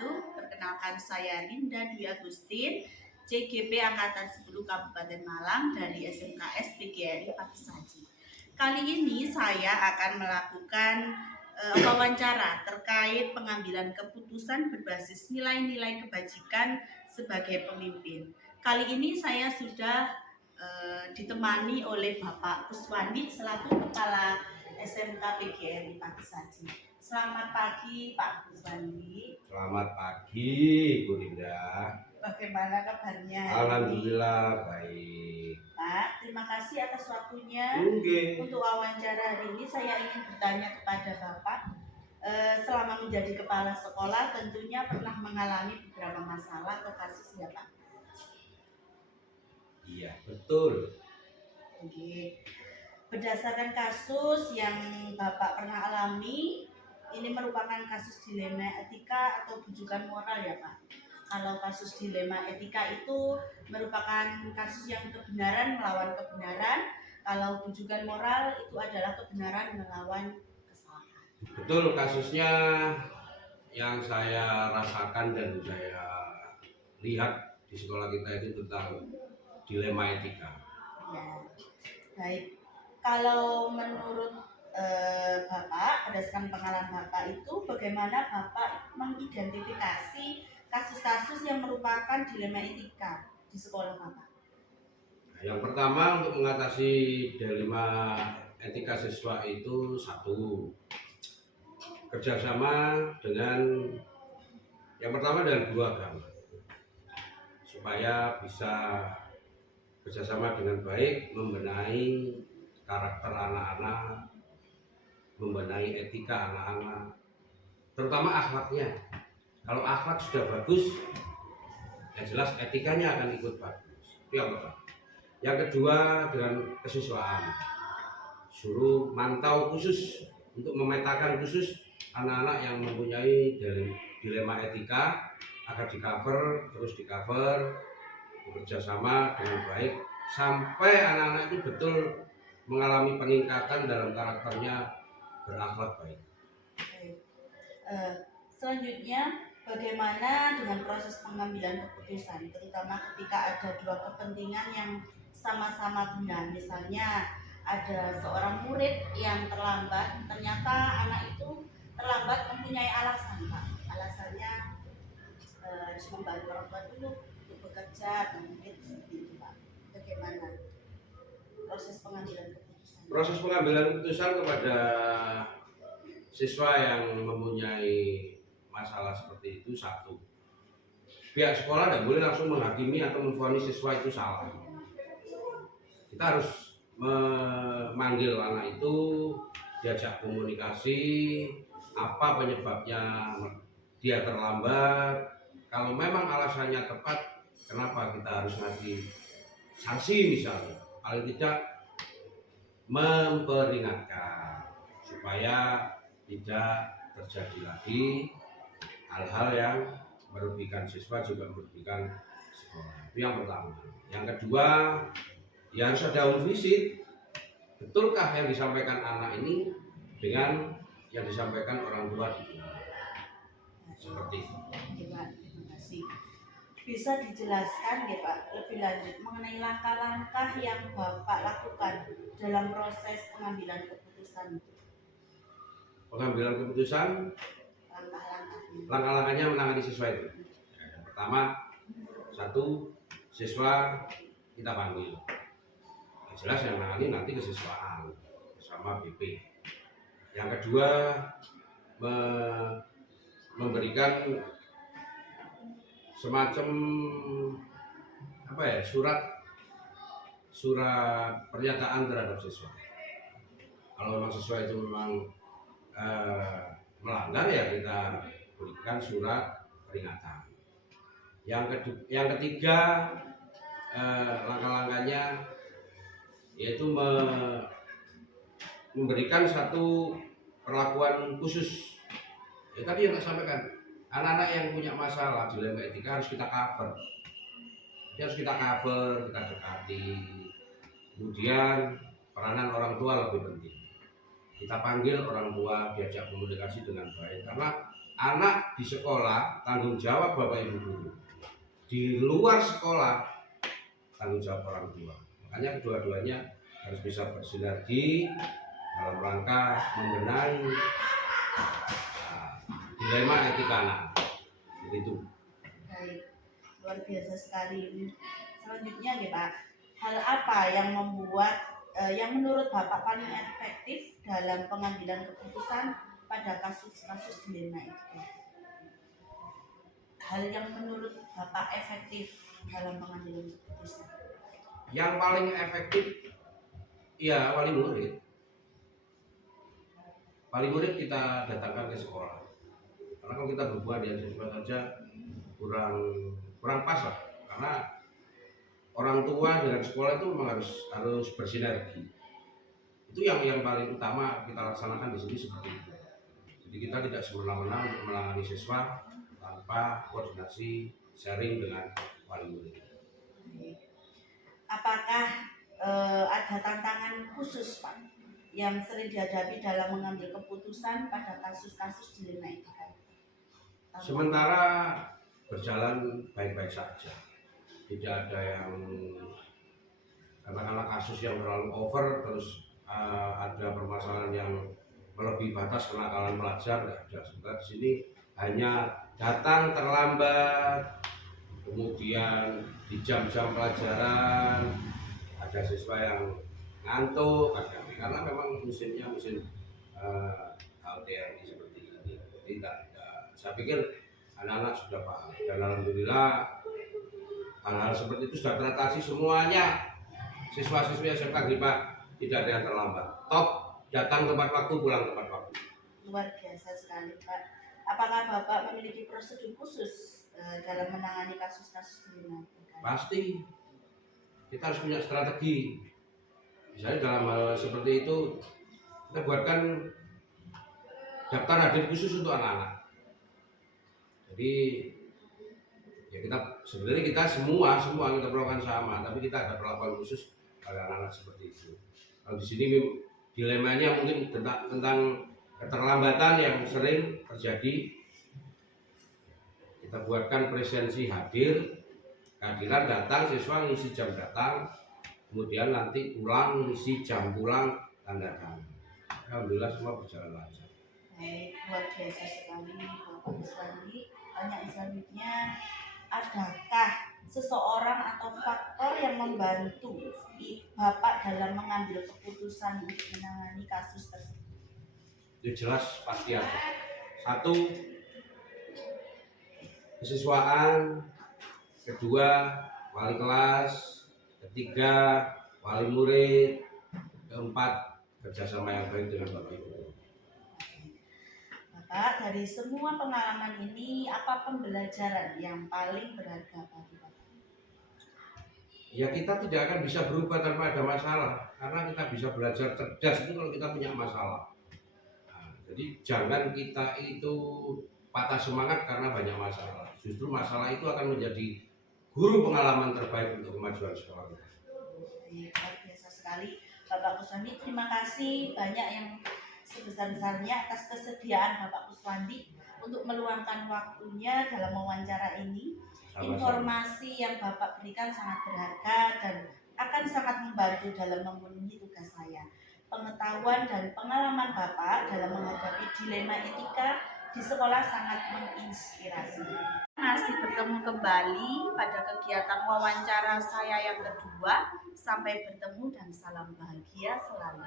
wabarakatuh. Perkenalkan saya Linda Dwi Agustin, CGP Angkatan 10 Kabupaten Malang dari SMKS PGRI Pakisaji. Kali ini saya akan melakukan wawancara terkait pengambilan keputusan berbasis nilai-nilai kebajikan sebagai pemimpin. Kali ini saya sudah ditemani oleh Bapak Kuswandi selaku Kepala SMK PGRI Pakisaji. Selamat pagi Pak Kuswandi. Selamat pagi Bu Linda. Bagaimana kabarnya? Alhamdulillah baik. Pak, terima kasih atas waktunya. Untuk wawancara hari ini saya ingin bertanya kepada Bapak, selama menjadi kepala sekolah tentunya pernah mengalami beberapa masalah atau kasus ya Pak? Iya betul. Oke. Berdasarkan kasus yang Bapak pernah alami, ini merupakan kasus dilema etika atau bujukan moral ya Pak. Kalau kasus dilema etika itu merupakan kasus yang kebenaran melawan kebenaran. Kalau bujukan moral itu adalah kebenaran melawan kesalahan. Betul, kasusnya yang saya rasakan dan saya lihat di sekolah kita itu tentang dilema etika. Ya, baik. Kalau menurut Bapak, berdasarkan pengalaman Bapak itu, bagaimana Bapak mengidentifikasi kasus-kasus yang merupakan dilema etika di sekolah Bapak? Nah, yang pertama untuk mengatasi dilema etika siswa itu satu, kerjasama dengan yang pertama dengan guru agama supaya bisa kerjasama dengan baik membenahi karakter anak-anak, membenahi etika anak-anak, terutama akhlaknya. Kalau akhlak sudah bagus, ya jelas etikanya akan ikut bagus. Itu yang pertama. Yang kedua dengan kesiswaan, suruh mantau khusus untuk memetakan khusus anak-anak yang mempunyai dilema etika agar terus di cover, bekerja sama dengan baik sampai anak-anak itu betul mengalami peningkatan dalam karakternya, berakhlak baik. Selanjutnya, bagaimana dengan proses pengambilan keputusan, terutama ketika ada dua kepentingan yang sama-sama benar. Misalnya ada seorang murid yang terlambat, ternyata anak itu terlambat mempunyai alasan Pak. Alasannya harus membantu orang tua dulu untuk bekerja, mungkin seperti itu Pak. Bagaimana proses pengambilan keputusan? Proses pengambilan keputusan kepada siswa yang mempunyai masalah seperti itu satu, pihak sekolah tidak boleh langsung menghakimi atau memvonis siswa itu salah. Kita harus memanggil anak itu, diajak komunikasi, apa penyebabnya dia terlambat. Kalau memang alasannya tepat, kenapa kita harus ngasih sanksi misalnya, paling tidak memperingatkan supaya tidak terjadi lagi hal-hal yang merugikan siswa juga merugikan sekolah. Itu yang pertama. Yang kedua, ya harus ada home visit. Betulkah yang disampaikan anak ini dengan yang disampaikan orang tua di rumah? Seperti itu. Terima kasih. Bisa dijelaskan ya Pak lebih lanjut mengenai langkah-langkah yang Bapak lakukan dalam proses pengambilan keputusan? Pengambilan keputusan, langkah-langkahnya menangani siswa itu. Yang pertama, satu, siswa kita panggil. Yang jelas yang menangani nanti kesiswaan bersama BP. Yang kedua, memberikan semacam surat pernyataan terhadap siswa. Kalau memang siswa itu memang melanggar, ya kita berikan surat peringatan. Yang ketiga, langkah-langkahnya yaitu memberikan satu perlakuan khusus. Ya, tadi yang saya sampaikan, anak-anak yang punya masalah dilema etika harus kita cover. Kita dekati. Kemudian peranan orang tua lebih penting. Kita panggil orang tua, diajak komunikasi dengan baik, karena anak di sekolah tanggung jawab bapak ibu guru, di luar sekolah tanggung jawab orang tua. Makanya kedua-duanya harus bisa bersinergi dalam rangka membenahi dilema etika anak. Begitu. Baik, luar biasa sekali. Selanjutnya ya Pak, hal apa yang membuat yang menurut Bapak paling efektif dalam pengambilan keputusan pada kasus-kasus dilema etika? Hal yang menurut Bapak efektif dalam pengambilan keputusan? Yang paling efektif ya wali murid. Wali murid kita datangkan ke sekolah. Karena kalau kita berbuat dengan siswa saja kurang pas lah. Karena orang tua dengan sekolah itu memang harus bersinergi. Itu yang paling utama kita laksanakan di sini seperti itu. Jadi kita tidak semena-mena untuk menangani siswa tanpa koordinasi sharing dengan wali murid. Apakah ada tantangan khusus Pak yang sering dihadapi dalam mengambil keputusan pada kasus-kasus dilema etika? Sementara berjalan baik-baik saja, tidak ada yang katakanlah kasus yang terlalu over, terus ada permasalahan yang melebihi batas kenakalan pelajar, tidak ada. Sementara di sini hanya datang terlambat, kemudian di jam-jam pelajaran ada siswa yang ngantuk, karena memang musim LDRI seperti ini. Jadi saya pikir anak-anak sudah paham dan alhamdulillah hal-hal seperti itu sudah teratasi semuanya. Siswa-siswi SMK Gripa tidak ada yang terlambat. Top, datang tepat waktu, pulang tepat waktu. Luar biasa sekali Pak. Apakah Bapak memiliki prosedur khusus dalam menangani kasus-kasus dilema etika? Pasti kita harus punya strategi. Misalnya dalam hal seperti itu kita buatkan daftar hadir khusus untuk anak-anak. Jadi ya sebenarnya kita semua kita perlakukan sama, tapi kita ada perlakuan khusus pada anak-anak seperti itu. Kalau di sini dilemanya mungkin tentang keterlambatan yang sering terjadi. Kita buatkan presensi hadir, kehadiran datang, siswa ngisi jam datang, kemudian nanti pulang ngisi jam pulang, tanda tangan. Alhamdulillah semua berjalan lancar. Baik, luar biasa sekali Bapak Iswandi. Tanya selanjutnya, adakah seseorang atau faktor yang membantu Bapak dalam mengambil keputusan untuk menangani kasus tersebut? Itu jelas pasti ada. Satu, kesiswaan. Kedua, wali kelas. Ketiga, wali murid. Keempat, kerjasama yang baik dengan Bapak Ibu. Bapak, dari semua pengalaman ini, apa pembelajaran yang paling berharga bagi Bapak? Ya kita tidak akan bisa berubah tanpa ada masalah. Karena kita bisa belajar cerdas itu kalau kita punya masalah. Nah, jadi jangan kita itu patah semangat karena banyak masalah. Justru masalah itu akan menjadi guru pengalaman terbaik untuk kemajuan sekolah kita. Luar biasa sekali Bapak Kuswandi. Terima kasih banyak yang sebesar-besarnya atas kesediaan Bapak Kuswandi untuk meluangkan waktunya dalam wawancara ini. Sama-sama. Informasi yang Bapak berikan sangat berharga dan akan sangat membantu dalam memenuhi tugas saya. Pengetahuan dan pengalaman Bapak dalam menghadapi dilema etika di sekolah sangat menginspirasi. Masih bertemu kembali pada kegiatan wawancara saya yang kedua. Sampai bertemu dan salam bahagia selalu.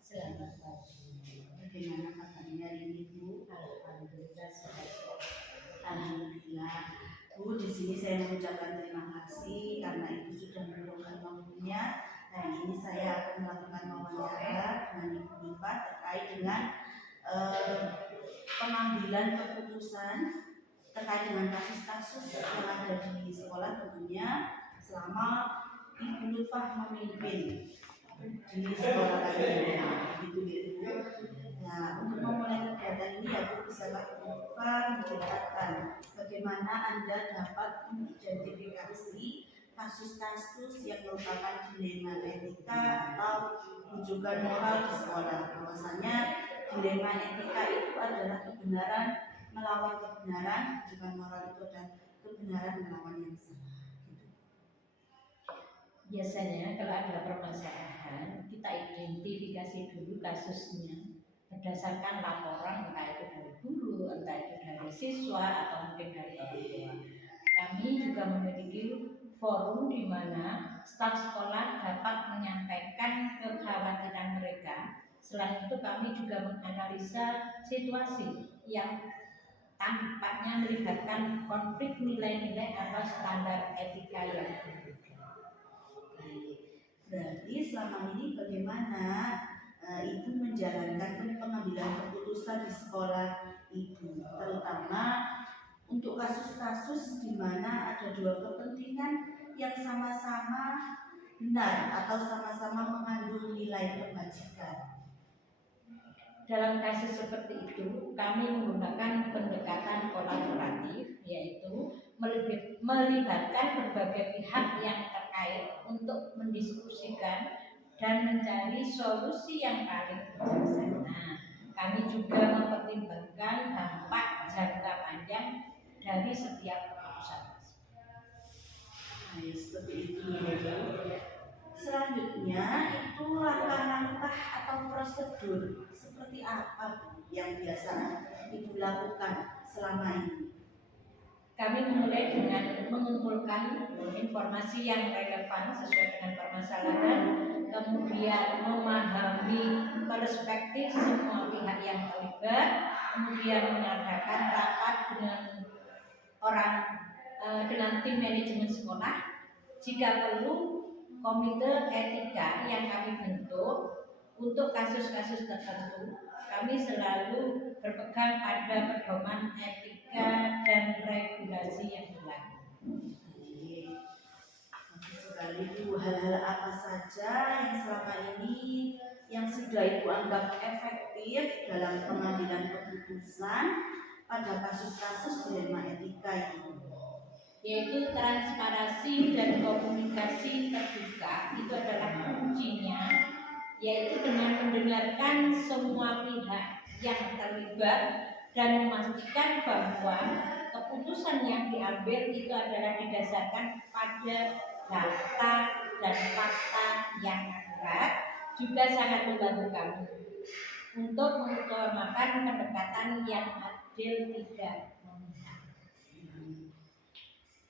Selamat pagi. Bagaimana kabarnya ini Bu? Alhamdulillah sehat. Alhamdulillah. Bu, di sini saya mengucapkan terima kasih karena Ibu sudah meluangkan waktunya. Hari ini saya akan melakukan wawancara dengan Ibu Nifa terkait dengan pengambilan keputusan terkait dengan kasus-kasus yang ada di sekolah, tentunya selama Ibu Nufah memimpin di sekolah kami. Gitu. Nah, untuk memulai kegiatan ini, aku bisa mencoba menceritakan bagaimana Anda dapat mengidentifikasi kasus-kasus yang merupakan dilema etika atau rujukan moral di sekolah. Bahwasanya dilema etika itu adalah kebenaran melawan kebenaran, rujukan moral itu adalah kebenaran melawan yang salah. Biasanya kalau ada permasalahan, kita identifikasi dulu kasusnya berdasarkan laporan, entah itu dari guru, entah itu dari siswa, atau mungkin dari orang tua. Kami juga memiliki forum di mana staf sekolah dapat menyampaikan kekhawatiran mereka. Selain itu kami juga menganalisa situasi yang tampaknya melibatkan konflik nilai-nilai atau standar etika yang berbeda. Berarti selama ini bagaimana Ibu menjalankan pengambilan keputusan di sekolah Ibu, terutama untuk kasus-kasus di mana ada dua kepentingan yang sama-sama benar atau sama-sama mengandung nilai kebajikan. Dalam kasus seperti itu, kami menggunakan pendekatan kolaboratif, yaitu melibatkan berbagai pihak yang terkait untuk mendiskusikan dan mencari solusi yang paling bijaksana. Kami juga mempertimbangkan dampak jangka panjang dari setiap keputusan. Nah, seperti itu. Selanjutnya itu langkah-langkah atau prosedur seperti apa yang biasa Ibu lakukan selama ini? Kami memulai dengan mengumpulkan informasi yang relevan sesuai dengan permasalahan, kemudian memahami perspektif semua pihak yang terlibat, kemudian mengadakan rapat dengan tim manajemen sekolah. Jika perlu, komite etika yang kami bentuk untuk kasus-kasus tertentu. Kami selalu berpegang pada pedoman etika dan regulasi yang berlaku. Bagus sekali Bu. Hal-hal apa saja yang selama ini yang sudah Ibu anggap efektif dalam pengambilan keputusan pada kasus-kasus dilema etika itu? Yaitu transparansi dan komunikasi terbuka, itu adalah kuncinya, yaitu dengan mendengarkan semua pihak yang terlibat dan memastikan bahwa keputusan yang diambil itu adalah didasarkan pada data dan fakta yang akurat. Juga sangat membantu kami untuk mengutamakan pendekatan yang adil, tidak.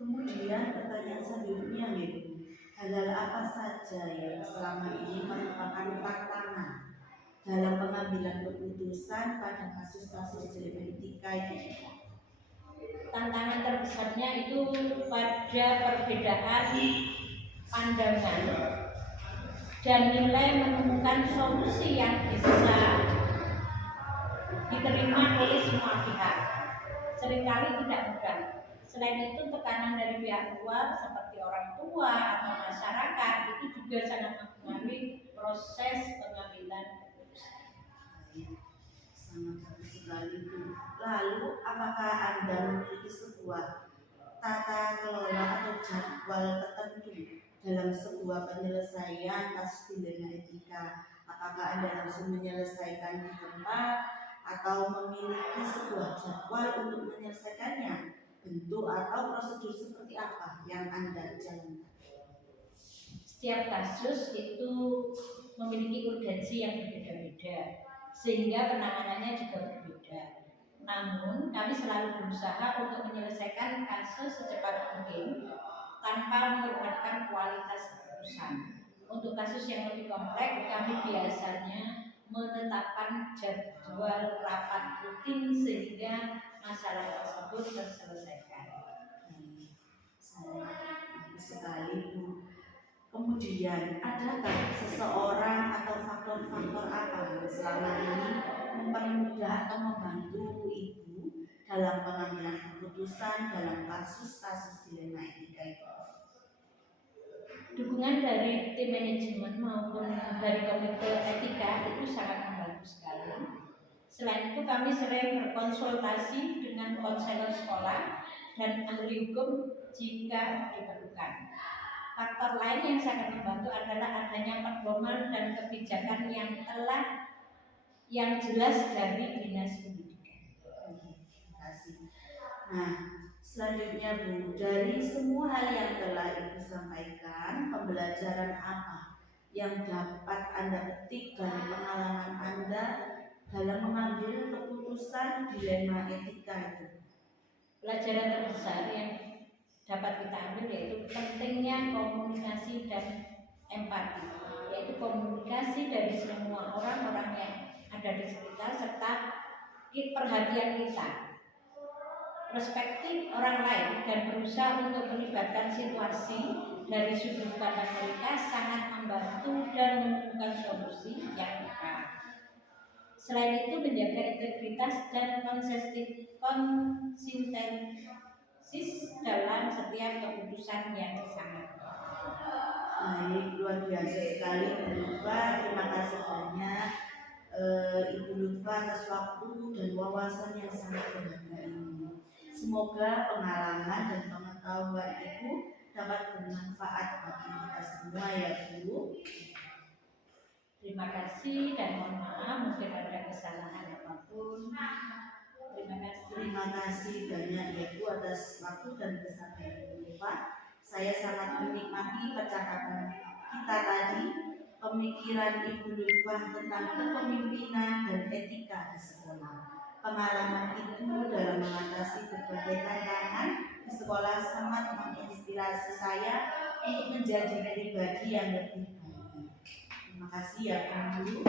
Kemudian pertanyaan selanjutnya Ibu, hal-hal apa saja yang selama ini merupakan tantangan dalam pengambilan keputusan pada kasus-kasus dilema etika ini? Tantangan terbesarnya itu pada perbedaan pandangan dan nilai menemukan solusi yang bisa diterima oleh semua pihak. Seringkali tidak mudah. Selain itu, tekanan dari pihak luar seperti orang tua atau masyarakat itu juga sangat mempengaruhi proses pengambilan keputusan. Sangat bagus sekali Bu. Lalu apakah Anda memiliki sebuah tata kelola atau jadwal tertentu dalam sebuah penyelesaian kasus dilema etika? Apakah Anda langsung menyelesaikan di tempat atau memiliki sebuah jadwal untuk menyelesaikannya? Bentuk atau prosedur seperti apa yang Anda jalankan? Setiap kasus itu memiliki urgensi yang berbeda-beda, sehingga penanganannya juga berbeda. Namun, kami selalu berusaha untuk menyelesaikan kasus secepat mungkin tanpa mengorbankan kualitas keputusan. Untuk kasus yang lebih kompleks, kami biasanya menetapkan jadwal rapat rutin sehingga masalah tersebut terselesaikan. Bagus sekali Bu. Kemudian adakah seseorang atau faktor-faktor apa yang selama ini mempermudah atau membantu Ibu dalam pengambilan keputusan dalam kasus-kasus dilema etika itu? Dukungan dari tim manajemen maupun dari komite etika itu sangat membantu sekali. Selain itu, kami sering berkonsultasi dengan konselor sekolah dan ahli hukum jika diperlukan. faktor lain yang sangat membantu adalah adanya pedoman dan kebijakan yang jelas dari dinas pendidikan. Terima kasih. Nah, selanjutnya Bu, dari semua hal yang telah Ibu sampaikan, pembelajaran apa yang dapat Anda petik dari pengalaman Anda dalam mengambil keputusan dilema etika itu? Pelajaran terbesar yang dapat kita ambil yaitu pentingnya komunikasi dan empati, yaitu komunikasi dari semua orang-orang yang ada di sekitar serta perhatian kita, perspektif orang lain, dan berusaha untuk melibatkan situasi dari sudut pandang mereka sangat membantu dan menemukan solusi yang tepat. Selain itu, menjaga integritas dan konsistensi dalam setiap keputusan yang sama. Baik, luar biasa sekali Bu Lutfa. Terima kasih banyak Ibu Lutfa atas waktu dan wawasan yang sangat berharga ini. Semoga pengalaman dan pengetahuan Ibu dapat bermanfaat bagi kita semua ya Bu. Terima kasih dan mohon maaf mungkin ada kesalahan apapun. Terima kasih banyak ya Bu atas waktu dan kesabaran Bu Lutfa. Saya sangat menikmati percakapan kita tadi, pemikiran Ibu Lutfa tentang kepemimpinan dan etika di sekolah. Pengalaman Ibu dalam mengatasi berbagai tantangan di sekolah sangat menginspirasi saya untuk menjadi pribadi yang lebih baik. Terima kasih ya Bu.